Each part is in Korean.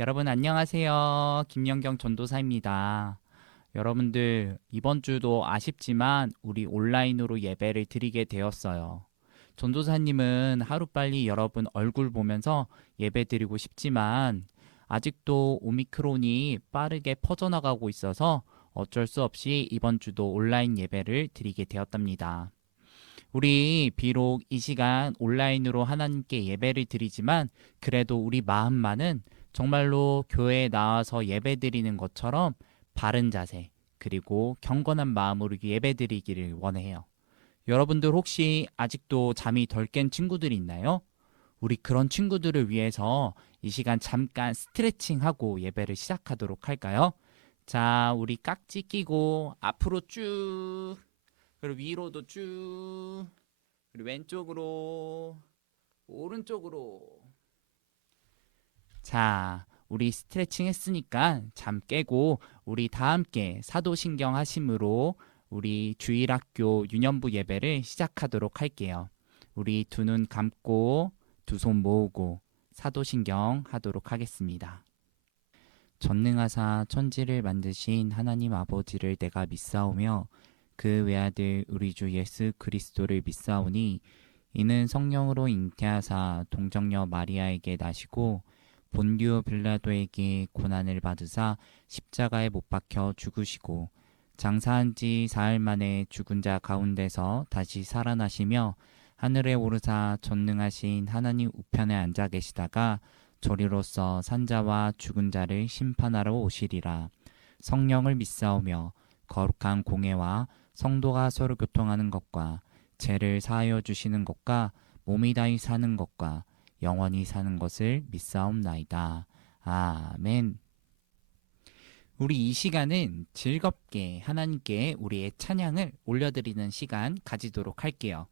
여러분 안녕하세요. 김연경 전도사입니다. 여러분들 이번 주도 아쉽지만 우리 온라인으로 예배를 드리게 되었어요. 전도사님은 하루빨리 여러분 얼굴 보면서 예배 드리고 싶지만 아직도 오미크론이 빠르게 퍼져나가고 있어서 어쩔 수 없이 이번 주도 온라인 예배를 드리게 되었답니다. 우리 비록 이 시간 온라인으로 하나님께 예배를 드리지만 그래도 우리 마음만은 정말로 교회에 나와서 예배 드리는 것처럼 바른 자세 그리고 경건한 마음으로 예배 드리기를 원해요. 여러분들 혹시 아직도 잠이 덜 깬 친구들이 있나요? 우리 그런 친구들을 위해서 이 시간 잠깐 스트레칭하고 예배를 시작하도록 할까요? 자, 우리 깍지 끼고 앞으로 쭉 그리고 위로도 쭉 그리고 왼쪽으로 오른쪽으로. 자, 우리 스트레칭 했으니까 잠 깨고 우리 다 함께 사도신경 하심으로 우리 주일학교 유년부 예배를 시작하도록 할게요. 우리 두 눈 감고 두 손 모으고 사도신경 하도록 하겠습니다. 전능하사 천지를 만드신 하나님 아버지를 내가 믿사오며 그 외아들 우리 주 예수 그리스도를 믿사오니 이는 성령으로 잉태하사 동정녀 마리아에게 나시고 본디오 빌라도에게 고난을 받으사 십자가에 못 박혀 죽으시고 장사한 지 사흘 만에 죽은 자 가운데서 다시 살아나시며 하늘에 오르사 전능하신 하나님 우편에 앉아 계시다가 저리로서 산자와 죽은 자를 심판하러 오시리라. 성령을 믿사오며 거룩한 공회와 성도가 서로 교통하는 것과 죄를 사하여 주시는 것과 몸이 다히 사는 것과 영원히 사는 것을 믿사옵나이다. 아멘. 우리 이 시간은 즐겁게 하나님께 우리의 찬양을 올려드리는 시간 가지도록 할게요.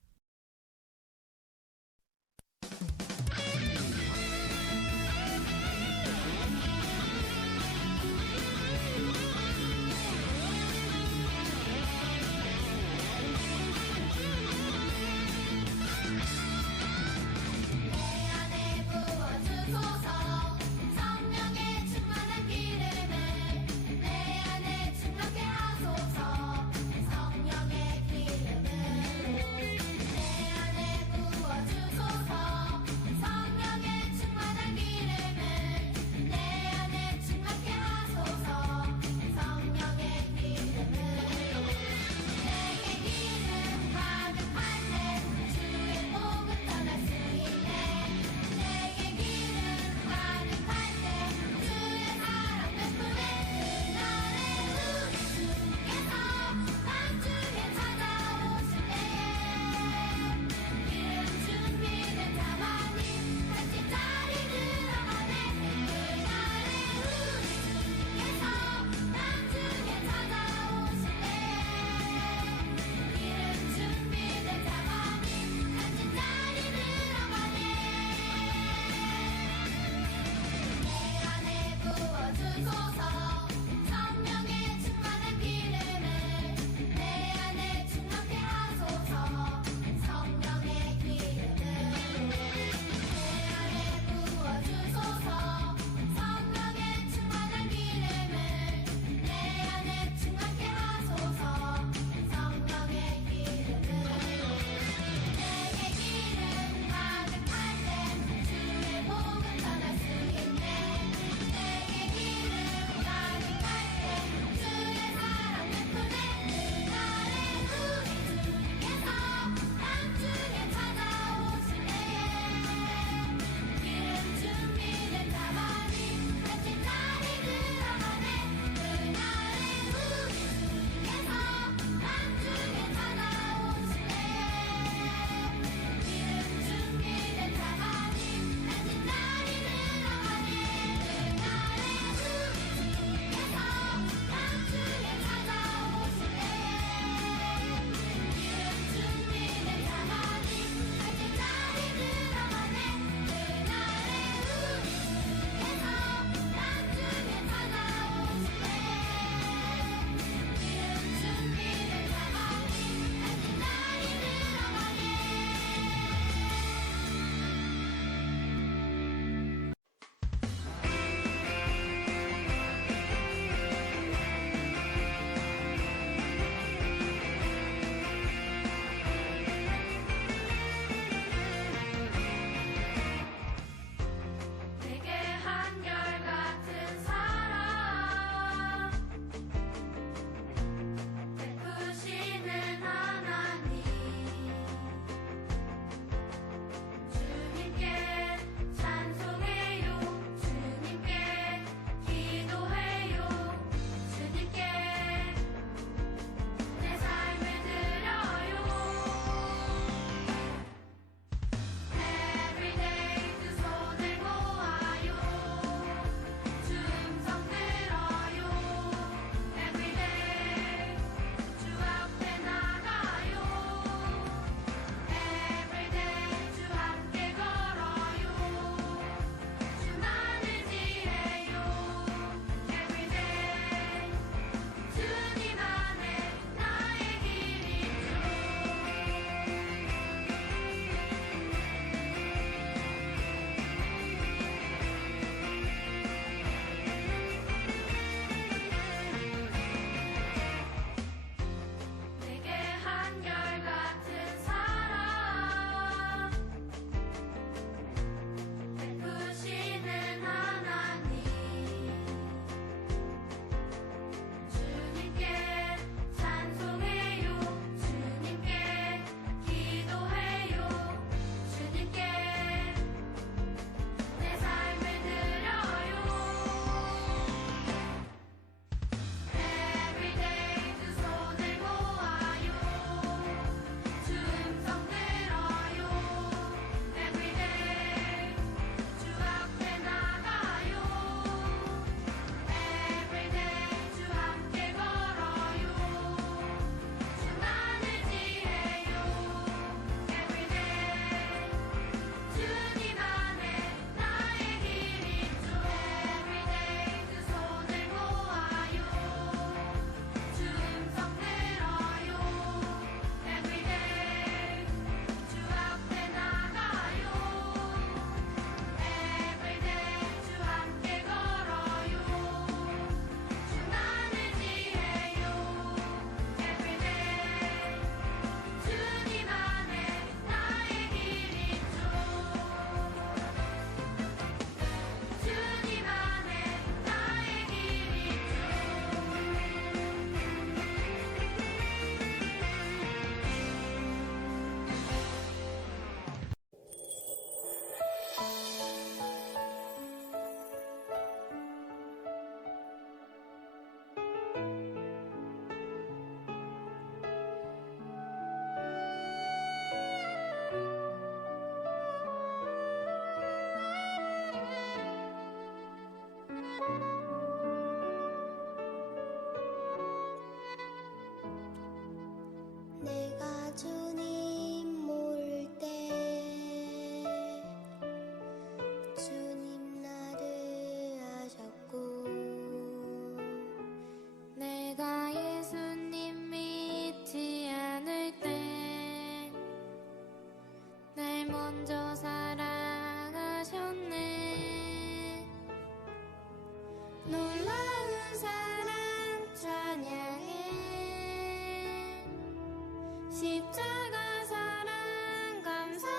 십자가 사랑 감사해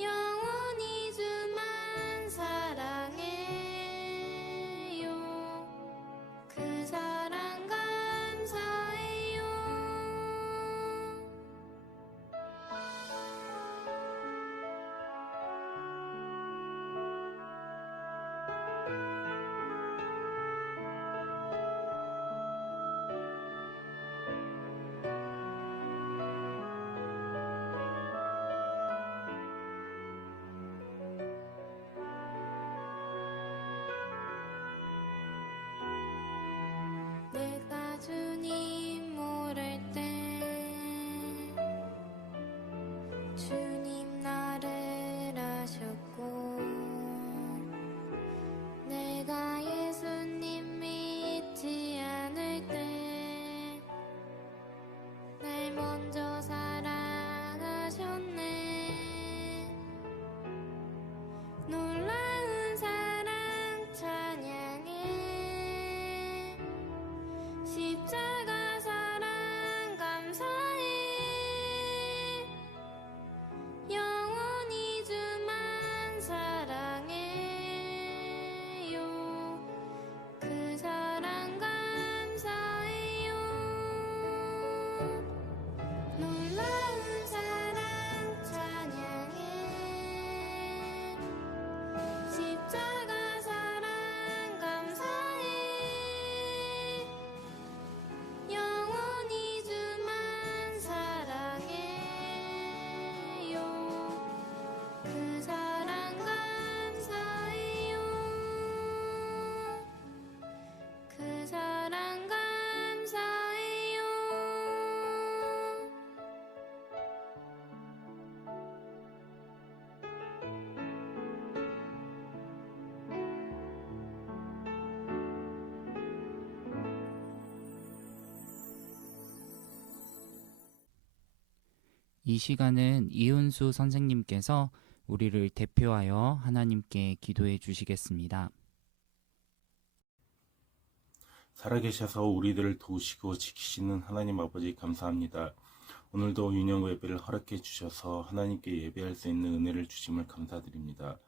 영원히 주만 사랑해요 그 사랑 감사해요 내가 주님 모를 때 주님 나를 아셨고 내가 예수님 믿지 않을 때 날 먼저 사랑하셨네 놀라운 사랑 찬양해 십자가 사랑 감사해 영원히 주만 사랑해요 그 사랑 감사해요 놀라운 사랑 찬양해 십자가 사랑 감사해 영원히 주만 사랑해요 그 사랑 감사해요 그 사랑 감사해요 이 시간은 이은수 선생님께서 우리를 대표하여 하나님께 기도해 주시겠습니다. 살아계셔서 우리들을 도우시고 지키시는 하나님 아버지 감사합니다. 오늘도 유년 예배를 허락해 주셔서 하나님께 예배할 수 있는 은혜를 주심을 감사드립니다.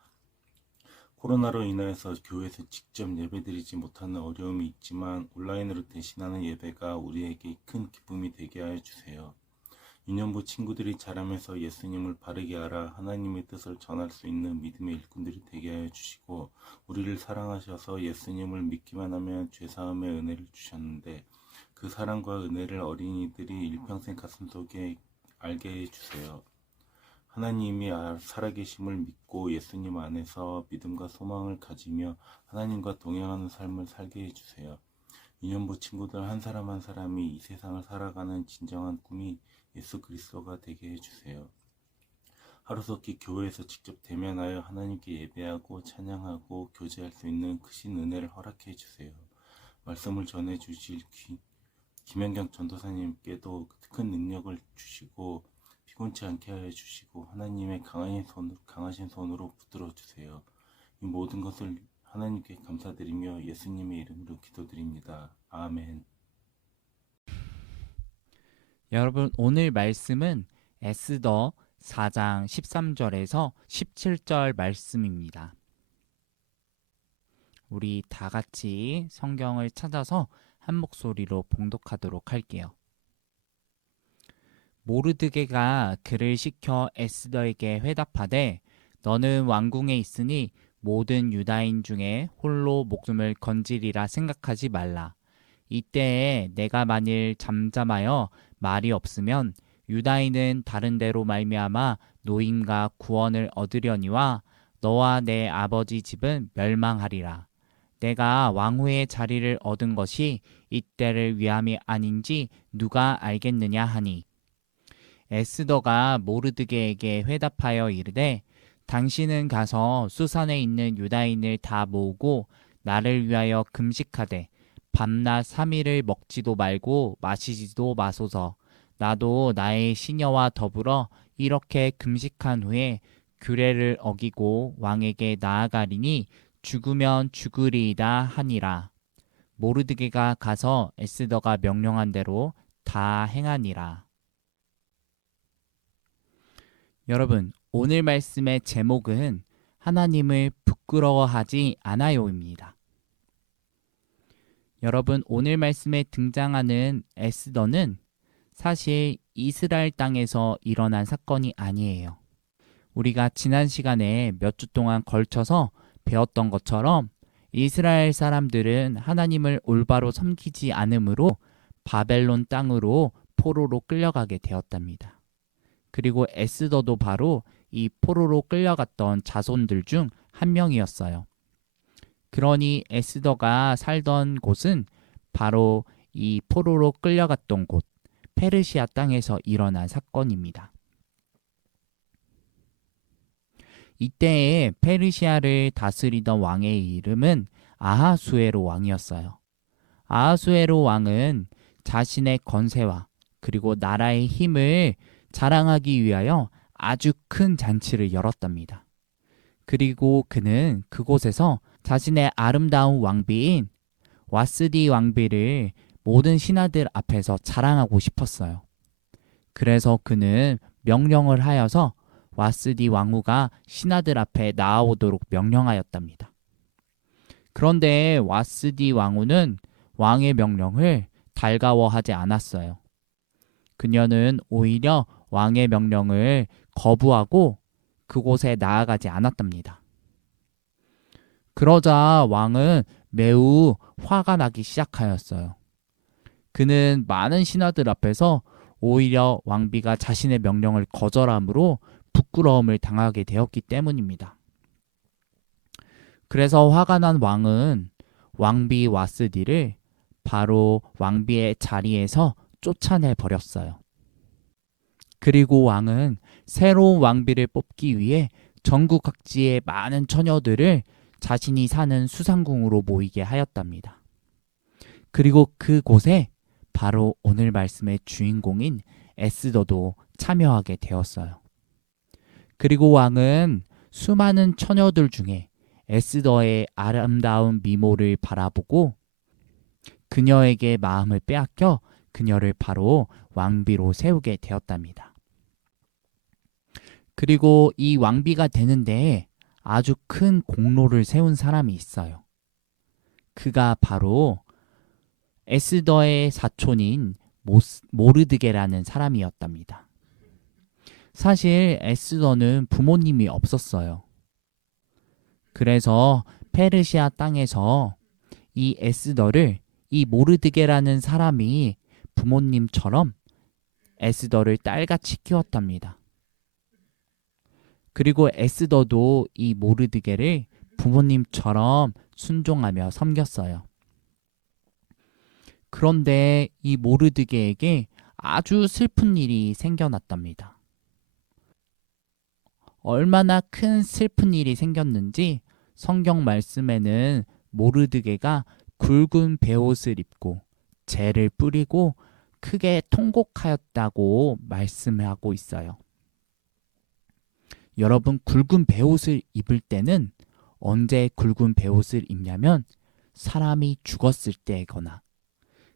코로나로 인하여서 교회에서 직접 예배드리지 못하는 어려움이 있지만 온라인으로 대신하는 예배가 우리에게 큰 기쁨이 되게 하여 주세요. 유년부 친구들이 자라면서 예수님을 바르게 알아 하나님의 뜻을 전할 수 있는 믿음의 일꾼들이 되게 하여 주시고 우리를 사랑하셔서 예수님을 믿기만 하면 죄사함의 은혜를 주셨는데 그 사랑과 은혜를 어린이들이 일평생 가슴속에 알게 해주세요. 하나님이 살아계심을 믿고 예수님 안에서 믿음과 소망을 가지며 하나님과 동행하는 삶을 살게 해주세요. 유년부 친구들 한 사람 한 사람이 이 세상을 살아가는 진정한 꿈이 예수 그리스도가 되게 해주세요. 하루속히 교회에서 직접 대면하여 하나님께 예배하고 찬양하고 교제할 수 있는 크신 은혜를 허락해 주세요. 말씀을 전해주실 김현경 전도사님께도 큰 능력을 주시고 피곤치 않게 하여 주시고 하나님의 강하신 손으로 붙들어 주세요. 이 모든 것을 하나님께 감사드리며 예수님의 이름으로 기도드립니다. 아멘. 여러분, 오늘 말씀은 에스더 4장 13절에서 17절 말씀입니다. 우리 다 같이 성경을 찾아서 한 목소리로 봉독하도록 할게요. 모르드게가 그를 시켜 에스더에게 회답하되 너는 왕궁에 있으니 모든 유다인 중에 홀로 목숨을 건지리라 생각하지 말라. 이때에 내가 만일 잠잠하여 말이 없으면 유다인은 다른 데로 말미암아 노임과 구원을 얻으려니와 너와 내 아버지 집은 멸망하리라. 내가 왕후의 자리를 얻은 것이 이때를 위함이 아닌지 누가 알겠느냐 하니 에스더가 모르드게에게 회답하여 이르되 당신은 가서 수산에 있는 유다인을 다 모으고 나를 위하여 금식하되 밤낮 3일을 먹지도 말고 마시지도 마소서. 나도 나의 시녀와 더불어 이렇게 금식한 후에 규례를 어기고 왕에게 나아가리니 죽으면 죽으리이다 하니라. 모르드게가 가서 에스더가 명령한 대로 다 행하니라. 여러분, 오늘 말씀의 제목은 하나님을 부끄러워하지 않아요입니다. 여러분, 오늘 말씀에 등장하는 에스더는 사실 이스라엘 땅에서 일어난 사건이 아니에요. 우리가 지난 시간에 몇 주 동안 걸쳐서 배웠던 것처럼 이스라엘 사람들은 하나님을 올바로 섬기지 않으므로 바벨론 땅으로 포로로 끌려가게 되었답니다. 그리고 에스더도 바로 이 포로로 끌려갔던 자손들 중 한 명이었어요. 그러니 에스더가 살던 곳은 바로 이 포로로 끌려갔던 곳, 페르시아 땅에서 일어난 사건입니다. 이때에 페르시아를 다스리던 왕의 이름은 아하수에로 왕이었어요. 아하수에로 왕은 자신의 건세와 그리고 나라의 힘을 자랑하기 위하여 아주 큰 잔치를 열었답니다. 그리고 그는 그곳에서 자신의 아름다운 왕비인 와스디 왕비를 모든 신하들 앞에서 자랑하고 싶었어요. 그래서 그는 명령을 하여서 와스디 왕후가 신하들 앞에 나아오도록 명령하였답니다. 그런데 와스디 왕후는 왕의 명령을 달가워하지 않았어요. 그녀는 오히려 왕의 명령을 거부하고 그곳에 나아가지 않았답니다. 그러자 왕은 매우 화가 나기 시작하였어요. 그는 많은 신하들 앞에서 오히려 왕비가 자신의 명령을 거절함으로 부끄러움을 당하게 되었기 때문입니다. 그래서 화가 난 왕은 왕비 와스디를 바로 왕비의 자리에서 쫓아내 버렸어요. 그리고 왕은 새로운 왕비를 뽑기 위해 전국 각지의 많은 처녀들을 자신이 사는 수상궁으로 모이게 하였답니다. 그리고 그곳에 바로 오늘 말씀의 주인공인 에스더도 참여하게 되었어요. 그리고 왕은 수많은 처녀들 중에 에스더의 아름다운 미모를 바라보고 그녀에게 마음을 빼앗겨 그녀를 바로 왕비로 세우게 되었답니다. 그리고 이 왕비가 되는데 아주 큰 공로를 세운 사람이 있어요. 그가 바로 에스더의 사촌인 모르드게라는 사람이었답니다. 사실 에스더는 부모님이 없었어요. 그래서 페르시아 땅에서 이 에스더를 이 모르드게라는 사람이 부모님처럼 에스더를 딸같이 키웠답니다. 그리고 에스더도 이 모르드게를 부모님처럼 순종하며 섬겼어요. 그런데 이 모르드게에게 아주 슬픈 일이 생겨났답니다. 얼마나 큰 슬픈 일이 생겼는지 성경 말씀에는 모르드게가 굵은 베옷을 입고 재를 뿌리고 크게 통곡하였다고 말씀하고 있어요. 여러분, 굵은 베옷을 입을 때는 언제 굵은 베옷을 입냐면 사람이 죽었을 때거나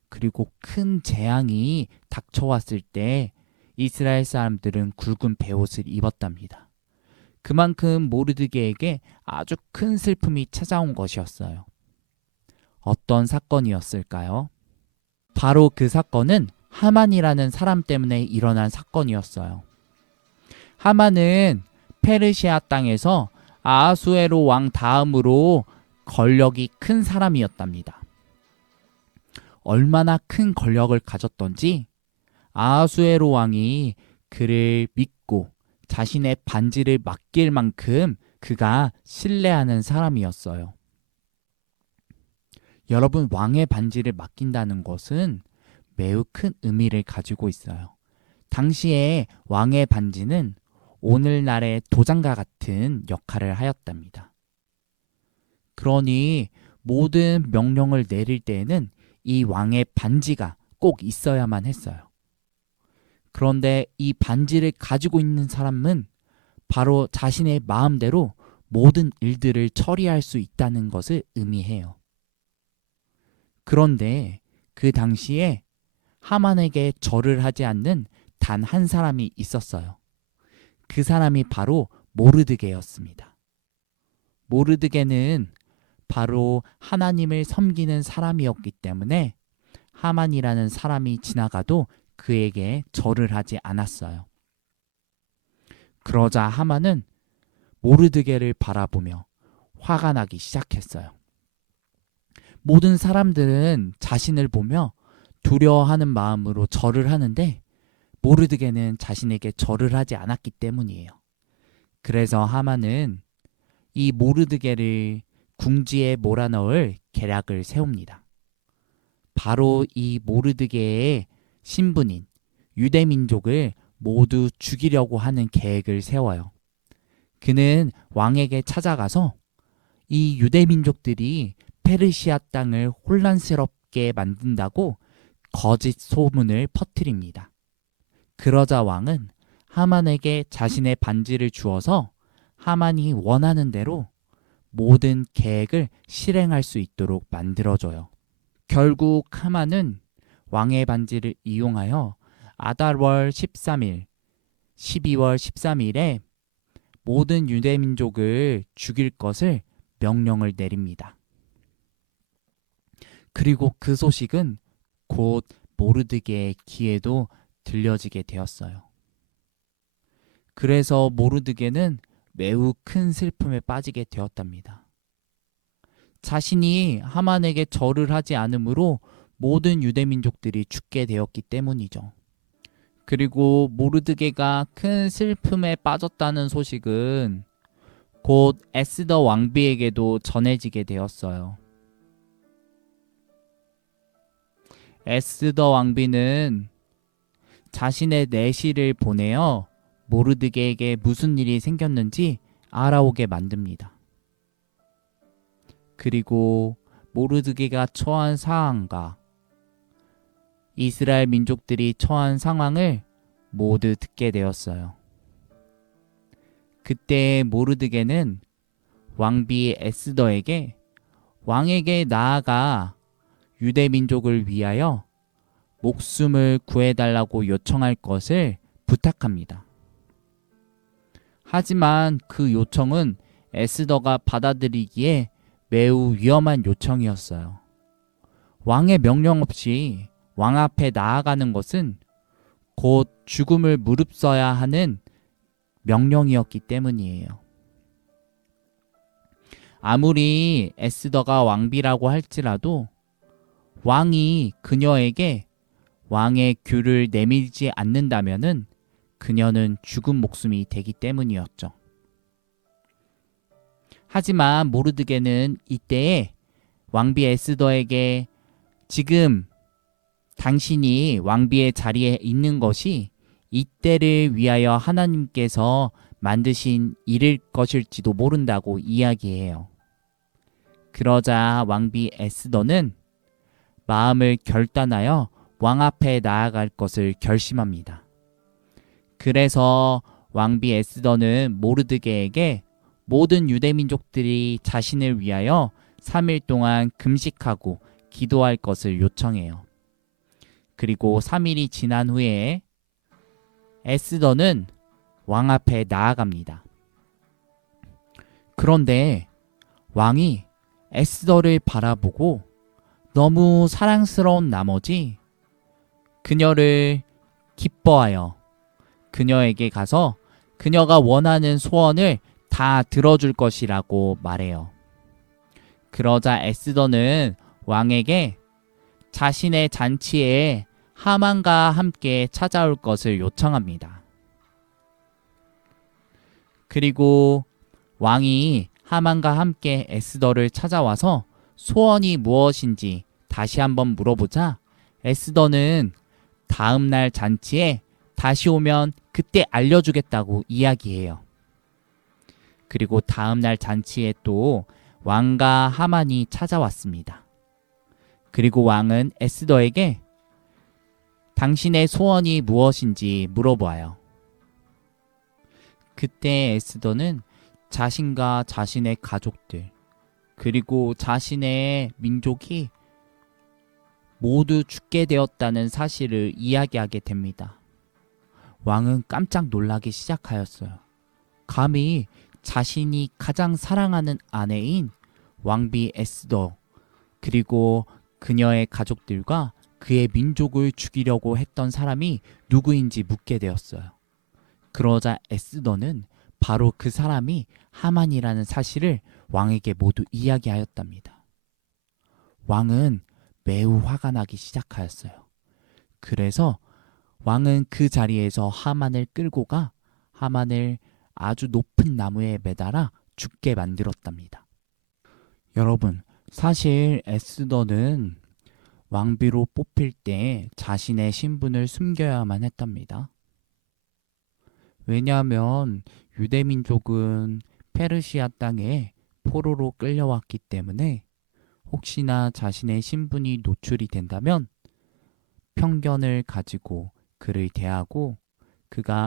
그리고 큰 재앙이 닥쳐왔을 때 이스라엘 사람들은 굵은 베옷을 입었답니다. 그만큼 모르드게에게 아주 큰 슬픔이 찾아온 것이었어요. 어떤 사건이었을까요? 바로 그 사건은 하만이라는 사람 때문에 일어난 사건이었어요. 하만은 페르시아 땅에서 아하수에로 왕 다음으로 권력이 큰 사람이었답니다. 얼마나 큰 권력을 가졌던지 아하수에로 왕이 그를 믿고 자신의 반지를 맡길 만큼 그가 신뢰하는 사람이었어요. 여러분, 왕의 반지를 맡긴다는 것은 매우 큰 의미를 가지고 있어요. 당시에 왕의 반지는 오늘날의 도장과 같은 역할을 하였답니다. 그러니 모든 명령을 내릴 때에는 이 왕의 반지가 꼭 있어야만 했어요. 그런데 이 반지를 가지고 있는 사람은 바로 자신의 마음대로 모든 일들을 처리할 수 있다는 것을 의미해요. 그런데 그 당시에 하만에게 절을 하지 않는 단 한 사람이 있었어요. 그 사람이 바로 모르드게였습니다. 모르드게는 바로 하나님을 섬기는 사람이었기 때문에 하만이라는 사람이 지나가도 그에게 절을 하지 않았어요. 그러자 하만은 모르드게를 바라보며 화가 나기 시작했어요. 모든 사람들은 자신을 보며 두려워하는 마음으로 절을 하는데 모르드게는 자신에게 절을 하지 않았기 때문이에요. 그래서 하만은 이 모르드게를 궁지에 몰아넣을 계략을 세웁니다. 바로 이 모르드게의 신분인 유대민족을 모두 죽이려고 하는 계획을 세워요. 그는 왕에게 찾아가서 이 유대민족들이 페르시아 땅을 혼란스럽게 만든다고 거짓 소문을 퍼뜨립니다. 그러자 왕은 하만에게 자신의 반지를 주어서 하만이 원하는 대로 모든 계획을 실행할 수 있도록 만들어줘요. 결국 하만은 왕의 반지를 이용하여 아달월 13일, 12월 13일에 모든 유대민족을 죽일 것을 명령을 내립니다. 그리고 그 소식은 곧 모르드게의 귀에도 들려지게 되었어요. 그래서 모르드게는 매우 큰 슬픔에 빠지게 되었답니다. 자신이 하만에게 절을 하지 않으므로 모든 유대민족들이 죽게 되었기 때문이죠. 그리고 모르드게가 큰 슬픔에 빠졌다는 소식은 곧 에스더 왕비에게도 전해지게 되었어요. 에스더 왕비는 자신의 내시를 보내어 모르드게에게 무슨 일이 생겼는지 알아오게 만듭니다. 그리고 모르드게가 처한 상황과 이스라엘 민족들이 처한 상황을 모두 듣게 되었어요. 그때 모르드게는 왕비 에스더에게 왕에게 나아가 유대 민족을 위하여 목숨을 구해달라고 요청할 것을 부탁합니다. 하지만 그 요청은 에스더가 받아들이기에 매우 위험한 요청이었어요. 왕의 명령 없이 왕 앞에 나아가는 것은 곧 죽음을 무릅써야 하는 명령이었기 때문이에요. 아무리 에스더가 왕비라고 할지라도 왕이 그녀에게 왕의 규를 내밀지 않는다면은 그녀는 죽은 목숨이 되기 때문이었죠. 하지만 모르드게는 이때에 왕비 에스더에게 지금 당신이 왕비의 자리에 있는 것이 이때를 위하여 하나님께서 만드신 일일 것일지도 모른다고 이야기해요. 그러자 왕비 에스더는 마음을 결단하여 왕 앞에 나아갈 것을 결심합니다. 그래서 왕비 에스더는 모르드게에게 모든 유대민족들이 자신을 위하여 3일 동안 금식하고 기도할 것을 요청해요. 그리고 3일이 지난 후에 에스더는 왕 앞에 나아갑니다. 그런데 왕이 에스더를 바라보고 너무 사랑스러운 나머지 그녀를 기뻐하여 그녀에게 가서 그녀가 원하는 소원을 다 들어줄 것이라고 말해요. 그러자 에스더는 왕에게 자신의 잔치에 하만과 함께 찾아올 것을 요청합니다. 그리고 왕이 하만과 함께 에스더를 찾아와서 소원이 무엇인지 다시 한번 물어보자 에스더는 다음 날 잔치에 다시 오면 그때 알려주겠다고 이야기해요. 그리고 다음 날 잔치에 또 왕과 하만이 찾아왔습니다. 그리고 왕은 에스더에게 당신의 소원이 무엇인지 물어보아요. 그때 에스더는 자신과 자신의 가족들 그리고 자신의 민족이 모두 죽게 되었다는 사실을 이야기하게 됩니다. 왕은 깜짝 놀라기 시작하였어요. 감히 자신이 가장 사랑하는 아내인 왕비 에스더 그리고 그녀의 가족들과 그의 민족을 죽이려고 했던 사람이 누구인지 묻게 되었어요. 그러자 에스더는 바로 그 사람이 하만이라는 사실을 왕에게 모두 이야기하였답니다. 왕은 매우 화가 나기 시작하였어요. 그래서 왕은 그 자리에서 하만을 끌고 가 하만을 아주 높은 나무에 매달아 죽게 만들었답니다. 여러분, 사실 에스더는 왕비로 뽑힐 때 자신의 신분을 숨겨야만 했답니다. 왜냐하면 유대민족은 페르시아 땅에 포로로 끌려왔기 때문에 혹시나 자신의 신분이 노출이 된다면 편견을 가지고 그를 대하고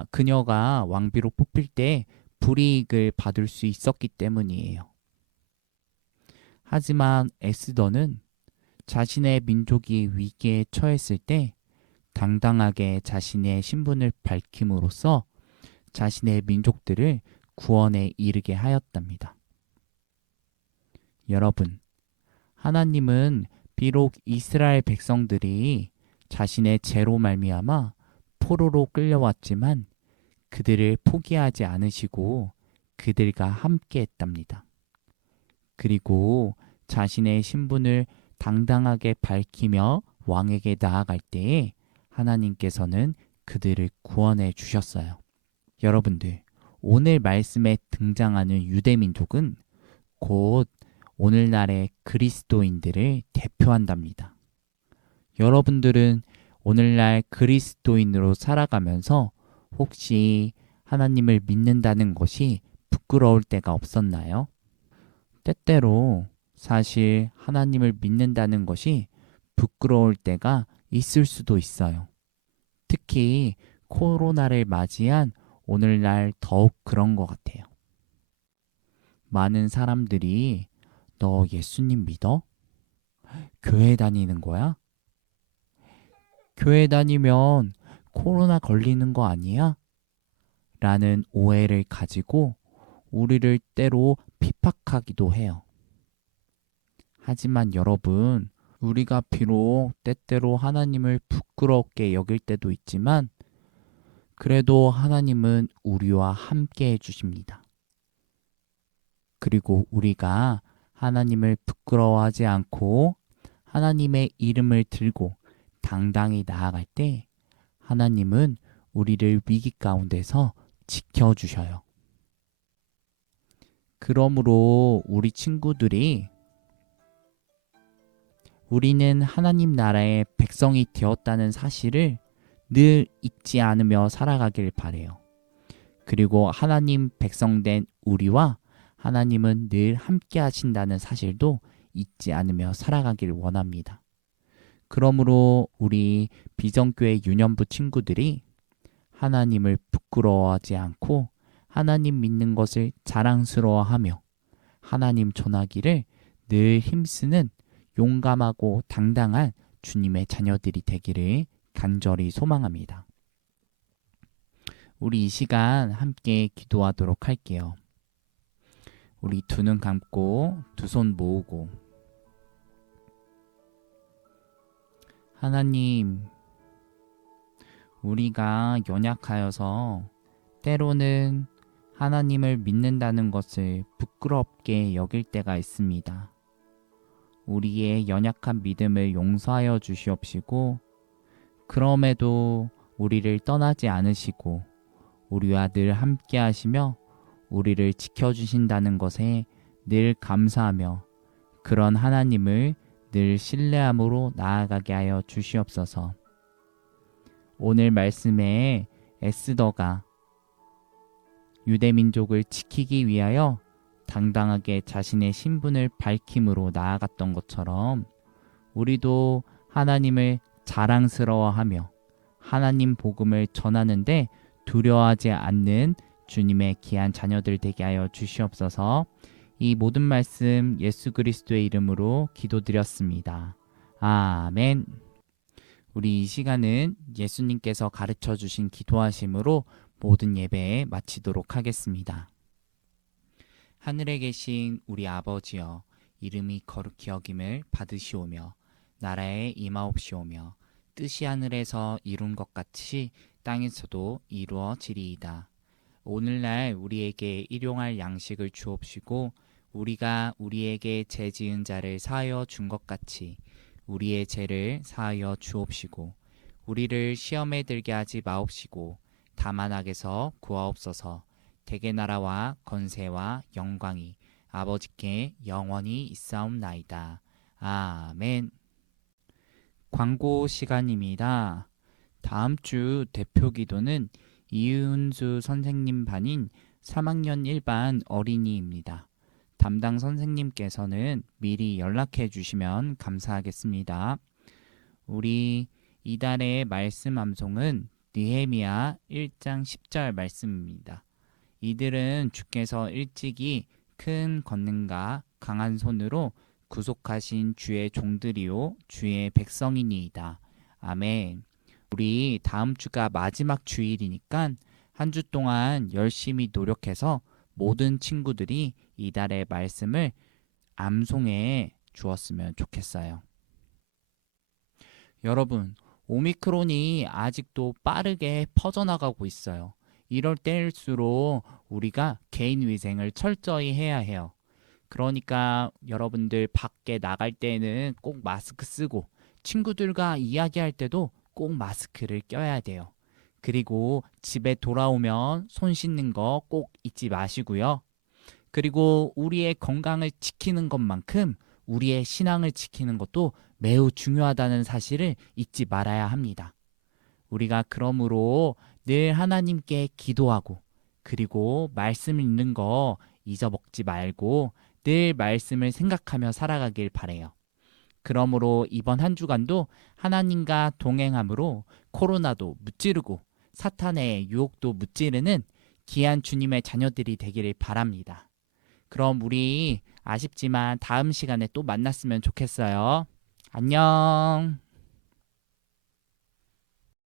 그녀가 왕비로 뽑힐 때 불이익을 받을 수 있었기 때문이에요. 하지만 에스더는 자신의 민족이 위기에 처했을 때 당당하게 자신의 신분을 밝힘으로써 자신의 민족들을 구원에 이르게 하였답니다. 여러분, 하나님은 비록 이스라엘 백성들이 자신의 죄로 말미암아 포로로 끌려왔지만 그들을 포기하지 않으시고 그들과 함께 했답니다. 그리고 자신의 신분을 당당하게 밝히며 왕에게 나아갈 때에 하나님께서는 그들을 구원해 주셨어요. 여러분들, 오늘 말씀에 등장하는 유대민족은 곧 오늘날의 그리스도인들을 대표한답니다. 여러분들은 오늘날 그리스도인으로 살아가면서 혹시 하나님을 믿는다는 것이 부끄러울 때가 없었나요? 때때로 사실 하나님을 믿는다는 것이 부끄러울 때가 있을 수도 있어요. 특히 코로나를 맞이한 오늘날 더욱 그런 것 같아요. 많은 사람들이 너 예수님 믿어? 교회 다니는 거야? 교회 다니면 코로나 걸리는 거 아니야? 라는 오해를 가지고 우리를 때로 핍박하기도 해요. 하지만 여러분, 우리가 비록 때때로 하나님을 부끄럽게 여길 때도 있지만 그래도 하나님은 우리와 함께 해주십니다. 그리고 우리가 하나님을 부끄러워하지 않고 하나님의 이름을 들고 당당히 나아갈 때 하나님은 우리를 위기 가운데서 지켜주셔요. 그러므로 우리 친구들이 우리는 하나님 나라의 백성이 되었다는 사실을 늘 잊지 않으며 살아가길 바래요. 그리고 하나님 백성된 우리와 하나님은 늘 함께 하신다는 사실도 잊지 않으며 살아가길 원합니다. 그러므로 우리 비전교회 유년부 친구들이 하나님을 부끄러워하지 않고 하나님 믿는 것을 자랑스러워하며 하나님 전하기를 늘 힘쓰는 용감하고 당당한 주님의 자녀들이 되기를 간절히 소망합니다. 우리 이 시간 함께 기도하도록 할게요. 우리 두 눈 감고 두 손 모으고 하나님, 우리가 연약하여서 때로는 하나님을 믿는다는 것을 부끄럽게 여길 때가 있습니다. 우리의 연약한 믿음을 용서하여 주시옵시고 그럼에도 우리를 떠나지 않으시고 우리와 늘 함께 하시며 우리를 지켜주신다는 것에 늘 감사하며 그런 하나님을 늘 신뢰함으로 나아가게 하여 주시옵소서. 오늘 말씀에 에스더가 유대민족을 지키기 위하여 당당하게 자신의 신분을 밝힘으로 나아갔던 것처럼 우리도 하나님을 자랑스러워하며 하나님 복음을 전하는데 두려워하지 않는 주님의 귀한 자녀들 되게 하여 주시옵소서. 이 모든 말씀 예수 그리스도의 이름으로 기도드렸습니다. 아멘. 우리 이 시간은 예수님께서 가르쳐 주신 기도하심으로 모든 예배 마치도록 하겠습니다. 하늘에 계신 우리 아버지여, 이름이 거룩히 여김을 받으시오며 나라에 임하옵시오며 뜻이 하늘에서 이룬 것 같이 땅에서도 이루어지리이다. 오늘날 우리에게 일용할 양식을 주옵시고 우리가 우리에게 죄 지은 자를 사하여 준 것 같이 우리의 죄를 사하여 주옵시고 우리를 시험에 들게 하지 마옵시고 다만 악에서 구하옵소서. 대개 나라와 건세와 영광이 아버지께 영원히 있사옵나이다. 아멘. 광고 시간입니다. 다음 주 대표 기도는 이은수 선생님 반인 3학년 1반 어린이입니다. 담당 선생님께서는 미리 연락해 주시면 감사하겠습니다. 우리 이달의 말씀 암송은 느헤미야 1장 10절 말씀입니다. 이들은 주께서 일찍이 큰 권능과 강한 손으로 구속하신 주의 종들이요 주의 백성이니이다. 아멘. 우리 다음 주가 마지막 주일이니까 한 주 동안 열심히 노력해서 모든 친구들이 이달의 말씀을 암송해 주었으면 좋겠어요. 여러분, 오미크론이 아직도 빠르게 퍼져나가고 있어요. 이럴 때일수록 우리가 개인위생을 철저히 해야 해요. 그러니까 여러분들 밖에 나갈 때는 꼭 마스크 쓰고 친구들과 이야기할 때도 꼭 마스크를 껴야 돼요. 그리고 집에 돌아오면 손 씻는 거 꼭 잊지 마시고요. 그리고 우리의 건강을 지키는 것만큼 우리의 신앙을 지키는 것도 매우 중요하다는 사실을 잊지 말아야 합니다. 우리가 그러므로 늘 하나님께 기도하고 그리고 말씀 읽는 거 잊어먹지 말고 늘 말씀을 생각하며 살아가길 바래요. 그러므로 이번 한 주간도 하나님과 동행함으로 코로나도 무찌르고 사탄의 유혹도 무찌르는 귀한 주님의 자녀들이 되기를 바랍니다. 그럼 우리 아쉽지만 다음 시간에 또 만났으면 좋겠어요. 안녕.